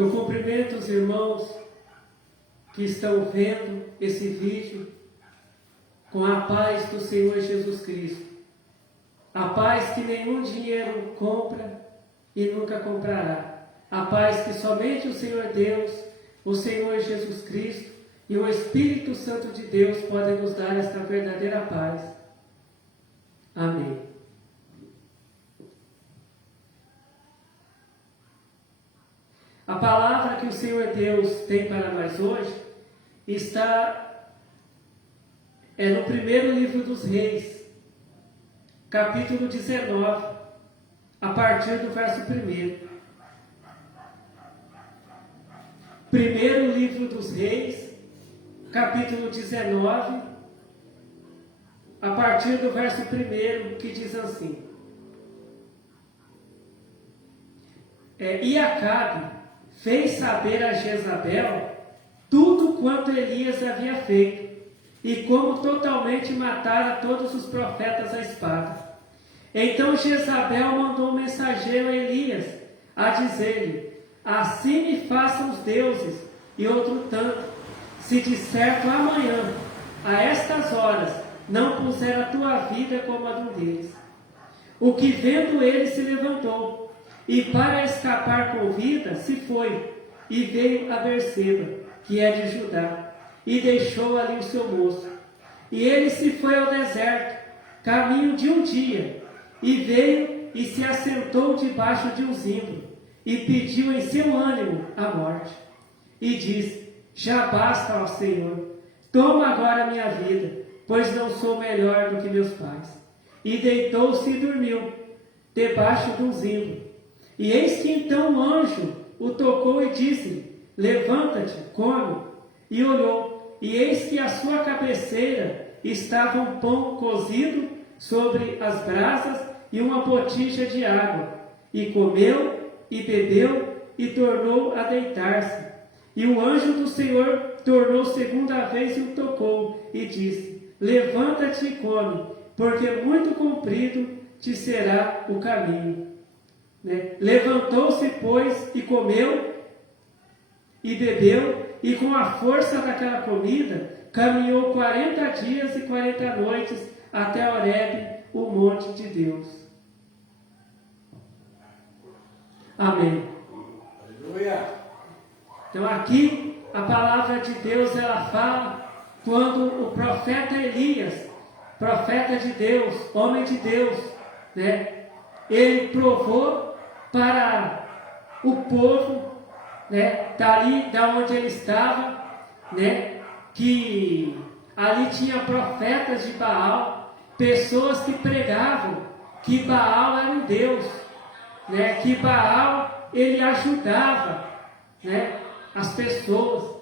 Eu cumprimento os irmãos que estão vendo esse vídeo com a paz do Senhor Jesus Cristo. A paz que nenhum dinheiro compra e nunca comprará. A paz que somente o Senhor Deus, o Senhor Jesus Cristo e o Espírito Santo de Deus podem nos dar esta verdadeira paz. Amém. A palavra que o Senhor Deus tem para nós hoje está no primeiro livro dos Reis, capítulo 19, a partir do verso 1. Primeiro livro dos Reis, capítulo 19, a partir do verso 1, que diz assim: E Acabe fez saber a Jezabel tudo quanto Elias havia feito, e como totalmente matara todos os profetas à espada. Então Jezabel mandou um mensageiro a Elias, a dizer-lhe: assim me façam os deuses, e outro tanto, se de certo amanhã, a estas horas, não puser a tua vida como a de um deles. O que vendo ele se levantou, e para escapar com vida se foi, e veio a Berseba, que é de Judá, e deixou ali o seu moço. E ele se foi ao deserto, caminho de um dia, e veio e se assentou debaixo de um zimbro, e pediu em seu ânimo a morte. E disse: já basta, ó Senhor, toma agora a minha vida, pois não sou melhor do que meus pais. E deitou-se e dormiu, debaixo de um zimbro. E eis que então um anjo o tocou e disse-lhe: levanta-te, come. E olhou, e eis que à sua cabeceira estava um pão cozido sobre as brasas e uma botija de água. E comeu, e bebeu, e tornou a deitar-se. E o anjo do Senhor tornou segunda vez e o tocou, e disse: levanta-te e come, porque muito comprido te será o caminho. Levantou-se, pois, e comeu, e bebeu, e com a força daquela comida, caminhou 40 dias e 40 noites até Horebe, o monte de Deus. Amém. Aleluia. Então aqui a palavra de Deus ela fala quando o profeta Elias, profeta de Deus, homem de Deus, ele provou para o povo, dali da onde ele estava, que ali tinha profetas de Baal, pessoas que pregavam que Baal era um Deus, que Baal ele ajudava, as pessoas,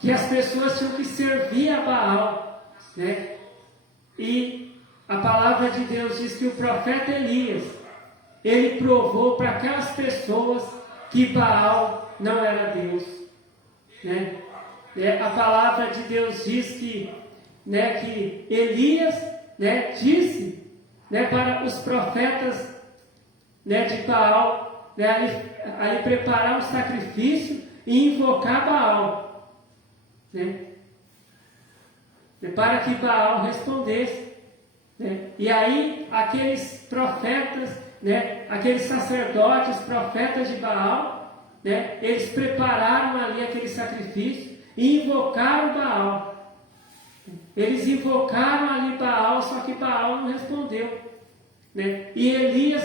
que as pessoas tinham que servir a Baal, e a palavra de Deus diz que o profeta Elias, ele provou para aquelas pessoas que Baal não era Deus, a palavra de Deus diz que Elias, disse, para os profetas, de Baal, ali preparar um sacrifício e invocar Baal, para que Baal respondesse, e aí aqueles profetas, aqueles sacerdotes, profetas de Baal, eles prepararam ali aquele sacrifício e invocaram Baal. Eles invocaram ali Baal, só que Baal não respondeu, e Elias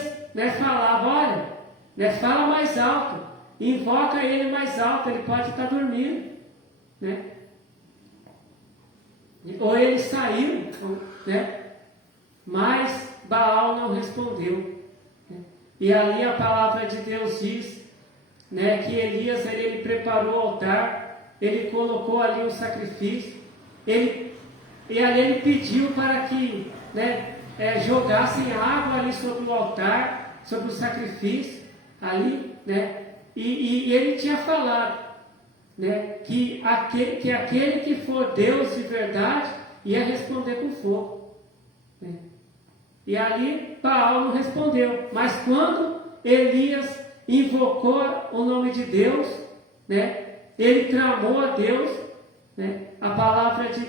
falava: olha, fala mais alto, invoca ele mais alto, ele pode estar dormindo, ou ele saiu, mas Baal não respondeu, e ali a palavra de Deus diz, que Elias ele preparou o altar, ele colocou ali o sacrifício, e ali ele pediu para que jogassem água ali sobre o altar, sobre o sacrifício ali, e ele tinha falado, que aquele que for Deus de verdade ia responder com fogo, E ali Baal não respondeu, mas quando Elias invocou o nome de Deus, né? Ele clamou a Deus, né? A palavra de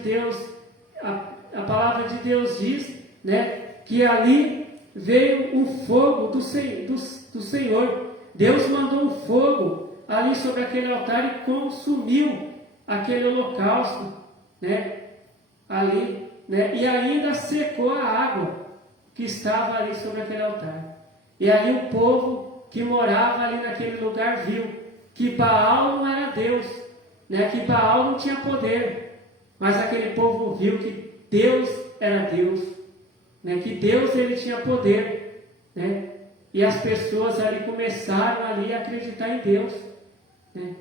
Deus diz, né, que ali veio um fogo do Senhor. Deus mandou um fogo ali sobre aquele altar e consumiu aquele holocausto, né, ali, né, e ainda secou a água que estava ali sobre aquele altar. E ali o povo que morava ali naquele lugar viu que Baal não era Deus, né, que Baal não tinha poder, mas aquele povo viu que Deus era Deus, né, que Deus ele tinha poder, né, e as pessoas ali começaram ali a acreditar em Deus, né.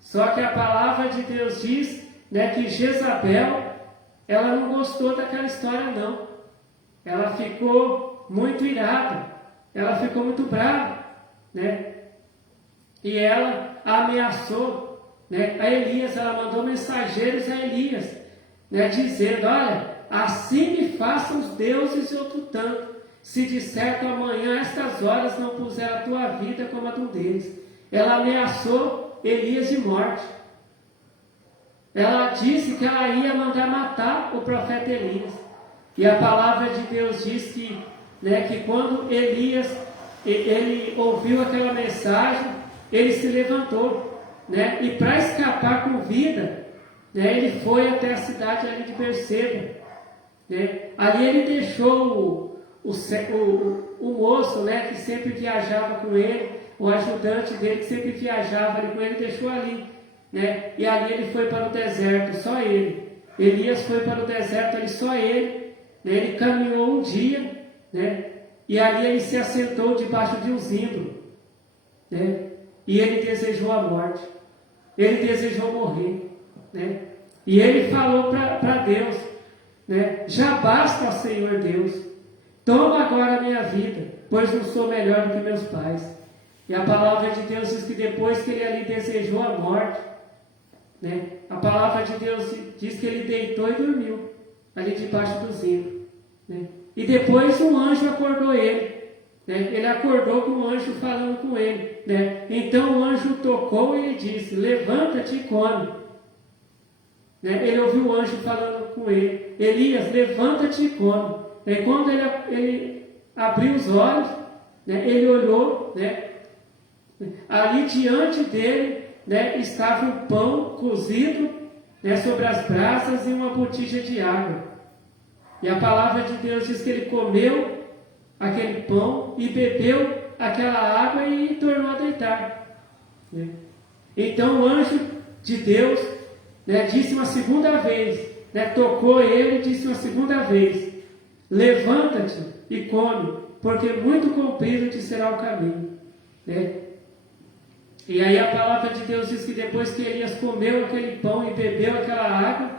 Só que a palavra de Deus diz, né, que Jezabel, ela não gostou daquela história não, ela ficou muito irada, ela ficou muito brava, né, e ela ameaçou, né, a Elias, ela mandou mensageiros a Elias, né, dizendo, olha, assim me façam os deuses e outro tanto, se de certo amanhã a estas horas não puser a tua vida como a de um deles. Ela ameaçou Elias de morte. Ela disse que ela ia mandar matar o profeta Elias. E a palavra de Deus diz que, né, que quando Elias ele ouviu aquela mensagem, ele se levantou, né, e para escapar com vida, né, ele foi até a cidade ali de Berseba, né. Ali ele deixou o moço, né, que sempre viajava com ele, o ajudante dele que sempre viajava ali com ele, deixou ali, né, e ali ele foi para o deserto, só ele. Elias foi para o deserto ali, só ele, né, ele caminhou um dia, né, e ali ele se assentou debaixo de um zimbro, né, e ele desejou a morte, ele desejou morrer, né, e ele falou para Deus, né, já basta, ó Senhor Deus, toma agora a minha vida, pois não sou melhor do que meus pais. E a palavra de Deus diz que depois que ele ali desejou a morte, né, a palavra de Deus diz que ele deitou e dormiu ali debaixo do zimbro, né, e depois um anjo acordou ele, né, ele acordou com o anjo falando com ele, né, então o anjo tocou e ele disse, levanta-te e come, né, ele ouviu o anjo falando com ele, Elias, levanta-te e come. E quando ele abriu os olhos, né, ele olhou, né, ali diante dele, né, estava um pão cozido, né, sobre as brasas e uma botija de água. E a palavra de Deus diz que ele comeu aquele pão e bebeu aquela água e tornou a deitar, né. Então o anjo de Deus, né, disse uma segunda vez, né, tocou ele e disse uma segunda vez, levanta-te e come, porque muito comprido te será o caminho, né? E aí a palavra de Deus diz que depois que Elias comeu aquele pão e bebeu aquela água,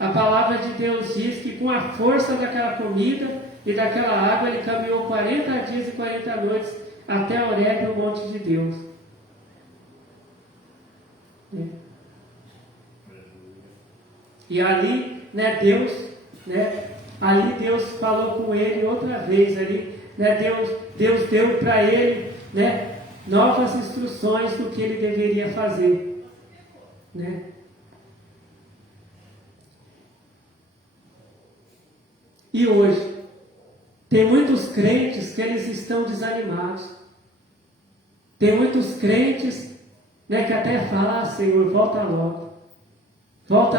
a palavra de Deus diz que com a força daquela comida e daquela água ele caminhou 40 dias e 40 noites até Horebe, o monte de Deus, né? E ali, né, ali Deus falou com ele outra vez, ali, né, Deus deu para ele, né, novas instruções do que ele deveria fazer, né. E hoje, tem muitos crentes que eles estão desanimados, tem muitos crentes, né, que até falam, Senhor, volta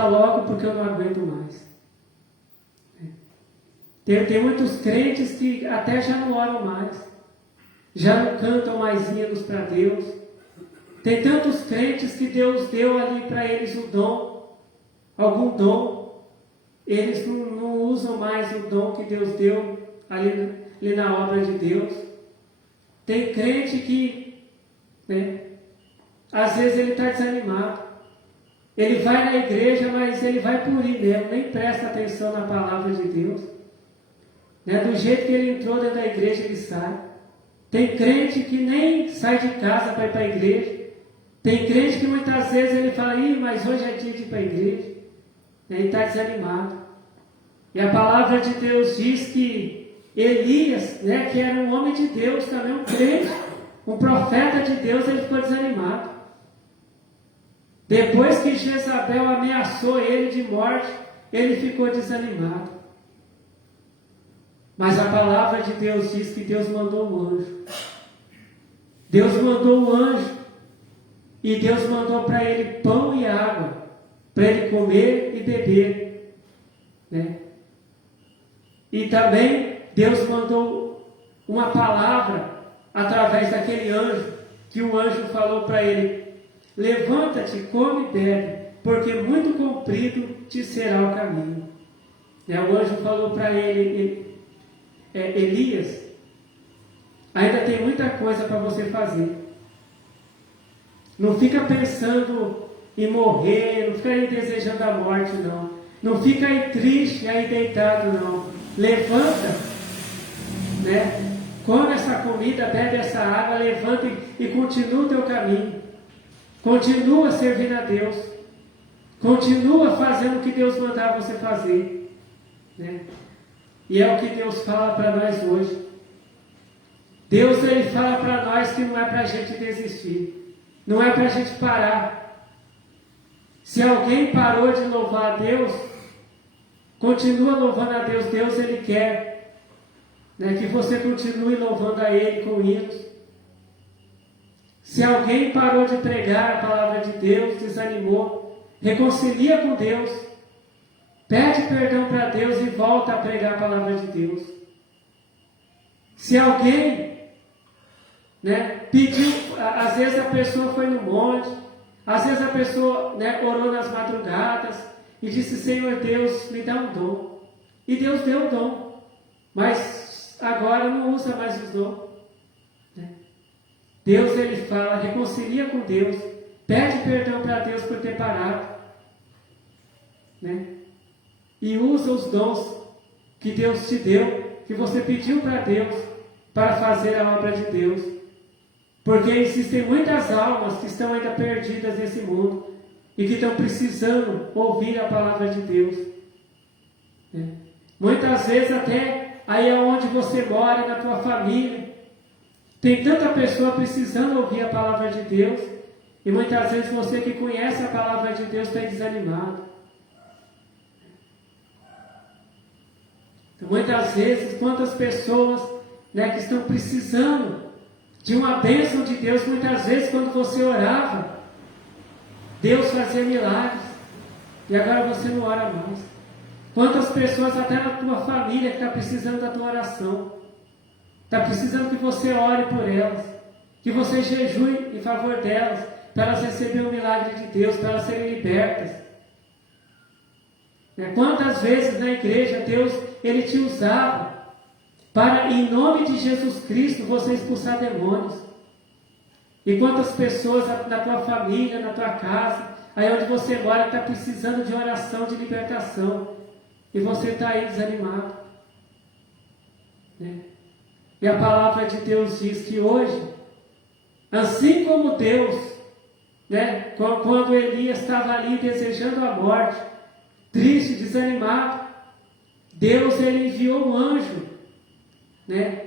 logo porque eu não aguento mais. Tem muitos crentes que até já não oram mais, já não cantam mais hinos para Deus. Tem tantos crentes que Deus deu ali para eles o dom, algum dom, eles não usam mais o dom que Deus deu ali na obra de Deus. Tem crente que, né, às vezes ele está desanimado. Ele vai na igreja, mas ele vai por ir mesmo, nem presta atenção na palavra de Deus, né? Do jeito que ele entrou dentro da igreja, ele sai. Tem crente que nem sai de casa para ir para a igreja. Tem crente que muitas vezes ele fala, mas hoje é dia de ir para a igreja. Ele está desanimado. E a palavra de Deus diz que Elias, né, que era um homem de Deus, também um crente, Um profeta de Deus, ele ficou desanimado. Depois que Jezabel ameaçou ele de morte, ele ficou desanimado. Mas a palavra de Deus diz que Deus mandou um anjo. Deus mandou um anjo. E Deus mandou para ele pão e água, para ele comer e beber. Né? E também Deus mandou uma palavra através daquele anjo, que o anjo falou para ele: levanta-te, come e bebe, porque muito comprido te será o caminho. O anjo falou para ele: Elias, ainda tem muita coisa para você fazer. Não fica pensando em morrer, não fica aí desejando a morte, não. Não fica aí triste, aí deitado, não. Levanta, né? Come essa comida, bebe essa água, levanta e continua o teu caminho. Continua servindo a Deus. Continua fazendo o que Deus mandar você fazer. Né? E é o que Deus fala para nós hoje. Deus, ele fala para nós que não é para a gente desistir. Não é para a gente parar. Se alguém parou de louvar a Deus, continua louvando a Deus. Deus, ele quer, né, que você continue louvando a Ele com hinos. Se alguém parou de pregar a palavra de Deus, desanimou, reconcilia com Deus. Pede perdão para Deus e volta a pregar a palavra de Deus. Se alguém, né, pediu, às vezes a pessoa foi no monte, às vezes a pessoa, né, orou nas madrugadas e disse: Senhor Deus, me dá um dom. E Deus deu o dom, mas agora não usa mais os dons. Né? Deus, ele fala, reconcilia com Deus, pede perdão para Deus por ter parado. Né? E usa os dons que Deus te deu, que você pediu para Deus, para fazer a obra de Deus. Porque existem muitas almas que estão ainda perdidas nesse mundo e que estão precisando ouvir a palavra de Deus. Né? Muitas vezes até aí onde você mora, na tua família, tem tanta pessoa precisando ouvir a palavra de Deus, e muitas vezes você que conhece a palavra de Deus está desanimado. Então, muitas vezes, quantas pessoas, né, que estão precisando de uma bênção de Deus, muitas vezes quando você orava, Deus fazia milagres, e agora você não ora mais. Quantas pessoas até na tua família que está precisando da tua oração, está precisando que você ore por elas, que você jejue em favor delas, para elas receberem o milagre de Deus, para elas serem libertas. Quantas vezes na igreja Deus, ele te usava para, em nome de Jesus Cristo, você expulsar demônios. E quantas pessoas na tua família, na tua casa, aí onde você mora, está precisando de oração, de libertação, e você está aí desanimado. Né? E a palavra de Deus diz que hoje, assim como Deus, né, quando Elias estava ali desejando a morte, triste, desanimado, Deus, ele enviou um anjo, né?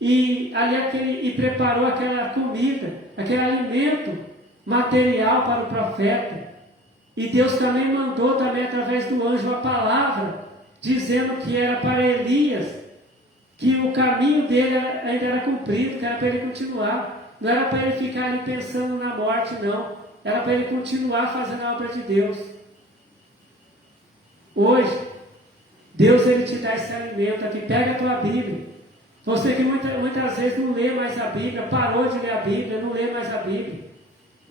E ali preparou aquela comida, aquele alimento material para o profeta. E Deus também mandou também através do anjo a palavra, dizendo que era para Elias, que o caminho dele ainda era cumprido, que era para ele continuar. Não era para ele ficar ali pensando na morte, não. Era para ele continuar fazendo a obra de Deus. Hoje, Deus, ele te dá esse alimento aqui. Pega a tua Bíblia. Você que muitas vezes não lê mais a Bíblia, parou de ler a Bíblia, não lê mais a Bíblia.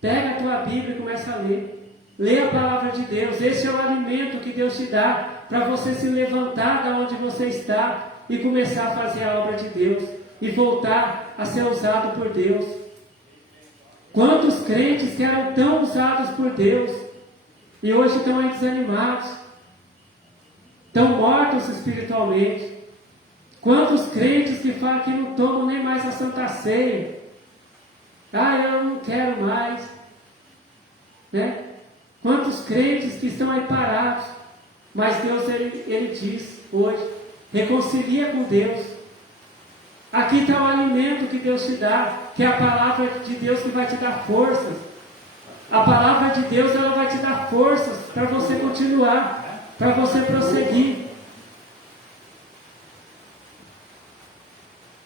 Pega a tua Bíblia e começa a ler. Lê a palavra de Deus. Esse é o alimento que Deus te dá para você se levantar da onde você está e começar a fazer a obra de Deus e voltar a ser usado por Deus. Quantos crentes que eram tão usados por Deus e hoje estão aí desanimados, estão mortos espiritualmente. Quantos crentes que falam que não tomam nem mais a Santa Ceia? Eu não quero mais. Né? Quantos crentes que estão aí parados? Mas Deus, ele diz hoje, reconcilia com Deus. Aqui está o alimento que Deus te dá, que é a palavra de Deus que vai te dar forças. A palavra de Deus, ela vai te dar forças para você continuar, para você prosseguir.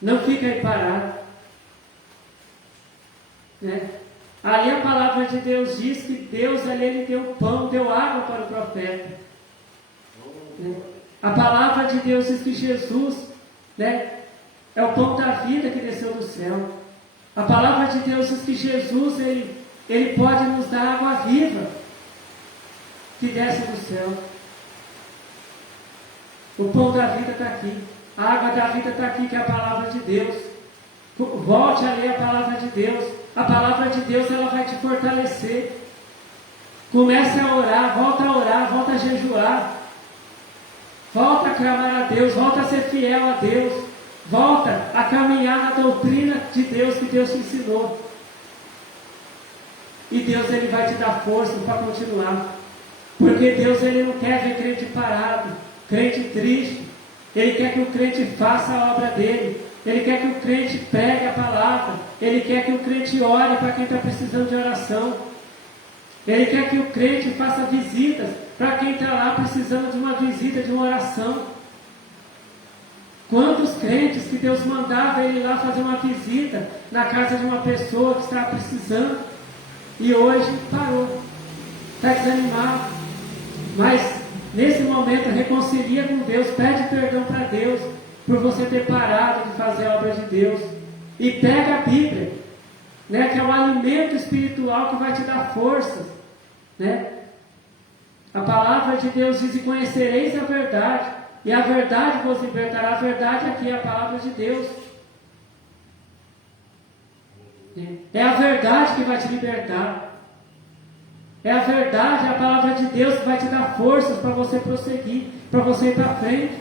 Não fica aí parado. Né? Ali a palavra de Deus diz que Deus ali ele deu pão, deu água para o profeta. Né? A palavra de Deus diz que Jesus, né, é o pão da vida que desceu do céu. A palavra de Deus diz que Jesus ele pode nos dar água viva que desce do céu. O pão da vida está aqui. A água da vida está aqui, que é a palavra de Deus. Volte a ler a palavra de Deus. A palavra de Deus ela vai te fortalecer. Comece a orar, volta a jejuar. Volta a clamar a Deus, volta a ser fiel a Deus. Volta a caminhar na doutrina de Deus que Deus te ensinou. E Deus ele vai te dar força para continuar. Porque Deus ele não quer ver crente parado, crente triste. Ele quer que o crente faça a obra dele. Ele quer que o crente pregue a palavra. Ele quer que o crente ore para quem está precisando de oração. Ele quer que o crente faça visitas para quem está lá precisando de uma visita, de uma oração. Quantos crentes que Deus mandava ele ir lá fazer uma visita na casa de uma pessoa que estava precisando e hoje parou, está desanimado. Mas nesse momento reconcilia com Deus, pede perdão para Deus por você ter parado de fazer a obra de Deus e pega a Bíblia, né, que é um alimento espiritual que vai te dar forças, né? A palavra de Deus diz: e conhecereis a verdade, e a verdade vos libertará. A verdade aqui é a palavra de Deus. É a verdade que vai te libertar. É a verdade, é a palavra de Deus que vai te dar forças para você prosseguir, para você ir para frente.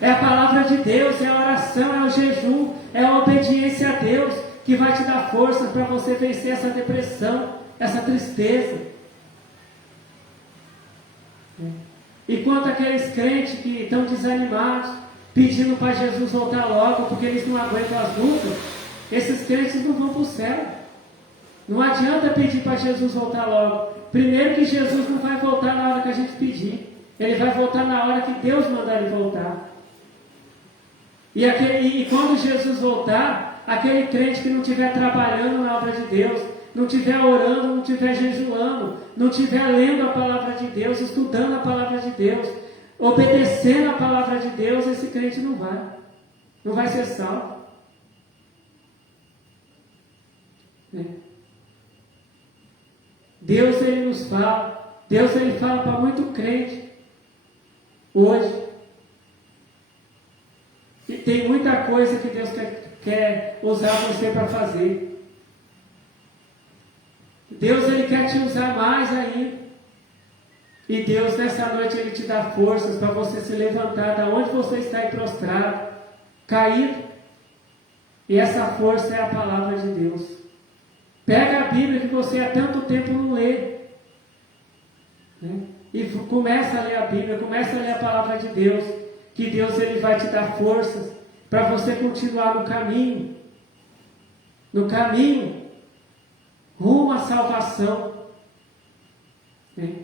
É a palavra de Deus, é a oração, é o jejum, é a obediência a Deus que vai te dar forças para você vencer essa depressão, essa tristeza. E quanto aqueles crentes que estão desanimados, pedindo para Jesus voltar logo, porque eles não aguentam as lutas, esses crentes não vão para o céu. Não adianta pedir para Jesus voltar logo. Primeiro que Jesus não vai voltar na hora que a gente pedir. Ele vai voltar na hora que Deus mandar ele voltar. E quando Jesus voltar, aquele crente que não estiver trabalhando na obra de Deus, não estiver orando, não estiver jejuando, não estiver lendo a palavra de Deus, estudando a palavra de Deus, obedecendo a palavra de Deus, esse crente não vai ser salvo. Deus ele nos fala, Deus ele fala para muito crente hoje. E tem muita coisa que Deus quer usar você para fazer. Deus ele quer te usar mais ainda. E Deus nessa noite ele te dá forças para você se levantar da onde você está aí prostrado, caído. E essa força é a palavra de Deus. Pega a Bíblia que você há tanto tempo não lê, né? E começa a ler a Bíblia, começa a ler a palavra de Deus, que Deus ele vai te dar forças para você continuar no caminho rumo à salvação, né?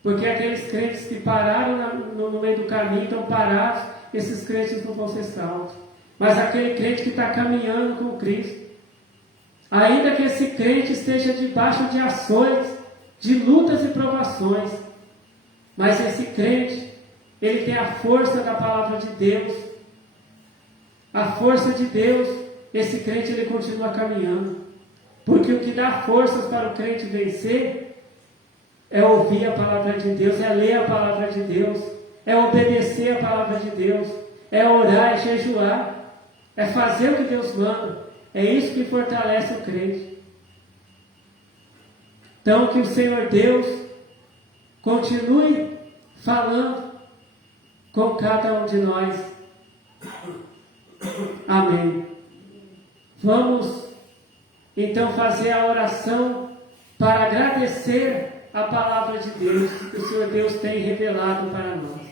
Porque aqueles crentes que pararam no meio do caminho, estão parados, esses crentes não vão ser salvos. Mas aquele crente que está caminhando com Cristo, ainda que esse crente esteja debaixo de ações, de lutas e provações, mas esse crente, ele tem a força da palavra de Deus, a força de Deus, esse crente ele continua caminhando, porque o que dá forças para o crente vencer é ouvir a palavra de Deus, é ler a palavra de Deus, é obedecer a palavra de Deus, é orar, é jejuar, é fazer o que Deus manda. É isso que fortalece o crente. Então que o Senhor Deus continue falando com cada um de nós. Amém. Vamos então fazer a oração para agradecer a palavra de Deus que o Senhor Deus tem revelado para nós.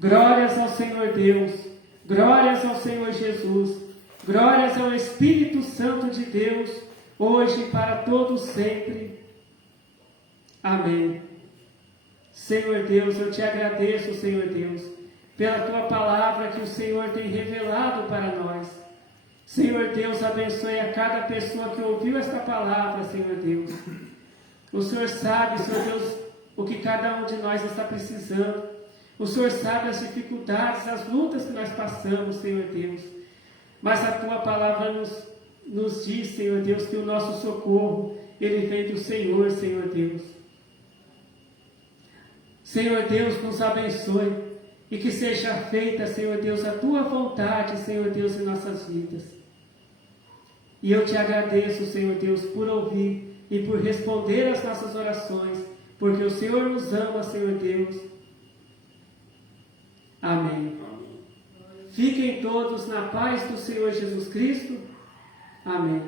Glórias ao Senhor Deus. Glórias ao Senhor Jesus. Glórias ao Espírito Santo de Deus, hoje e para todos sempre. Amém. Senhor Deus, eu te agradeço, Senhor Deus, pela tua palavra que o Senhor tem revelado para nós. Senhor Deus, abençoe a cada pessoa que ouviu esta palavra, Senhor Deus. O Senhor sabe, Senhor Deus, o que cada um de nós está precisando. O Senhor sabe as dificuldades, as lutas que nós passamos, Senhor Deus. Mas a tua palavra nos diz, Senhor Deus, que o nosso socorro, ele vem do Senhor, Senhor Deus. Senhor Deus, nos abençoe e que seja feita, Senhor Deus, a tua vontade, Senhor Deus, em nossas vidas. E eu te agradeço, Senhor Deus, por ouvir e por responder às nossas orações, porque o Senhor nos ama, Senhor Deus. Amém. Fiquem todos na paz do Senhor Jesus Cristo. Amém.